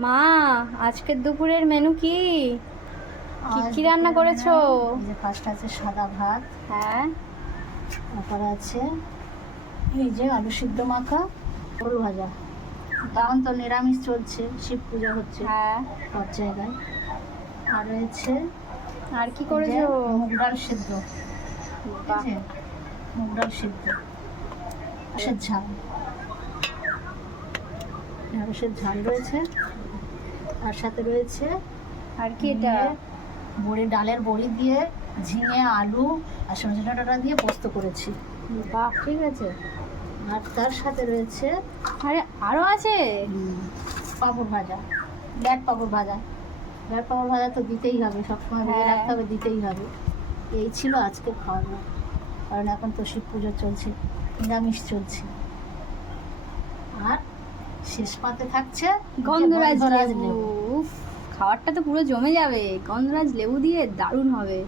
মা, আজকের দুপুরের মেনু কি? কি আজ কি রান্না দুপুরের করেছো? মেনু, এই যে ফার্স্ট আছে সাদা ভাত, হ্যাঁ। তারপরে আছে এই যে আলু সিদ্ধ মাখা, পটল ভাজা। তখন তো নিরামিষ চলছে, শিব পূজা হচ্ছে হ্যাঁ। সব জায়গায়। আর রয়েছে আর কি এই যে করেছো? মুগ ডাল সিদ্ধ, ঠিক বাহ। আছে, মুগ ডাল সিদ্ধ, ঢেঁড়সের ঝাল, ঢেঁড়সের ঝাল রয়েছে। তার সাথে রয়েছে আর কি এটা? বড়ি, ডালের বড়ি দিয়ে ঝিঙে আলু আর সজনে ডাঁটা দিয়ে পোস্ত করেছি, বাহ। ঠিক আছে। আর তার সাথে রয়েছে আরে আরো আছে? পাঁপড় ভাজা, ব্যাট পাঁপড় ভাজা। ব্যাট পাঁপড় ভাজা তো দিতেই হবে, সবসময় ভেজে হ্যাঁ। রাখতে হবে, দিতেই হবে। এই ছিল আজকে খাওয়া দাওয়া, কারণ এখন তো শিব পুজো চলছে, নিরামিষ চলছে। আর শেষ পাতে থাকছে গন্ধরাজ লেবু। লেবু। উফ, খাবারটা তো পুরো জমে যাবে। গন্ধরাজ লেবু দিয়ে দারুণ হবে।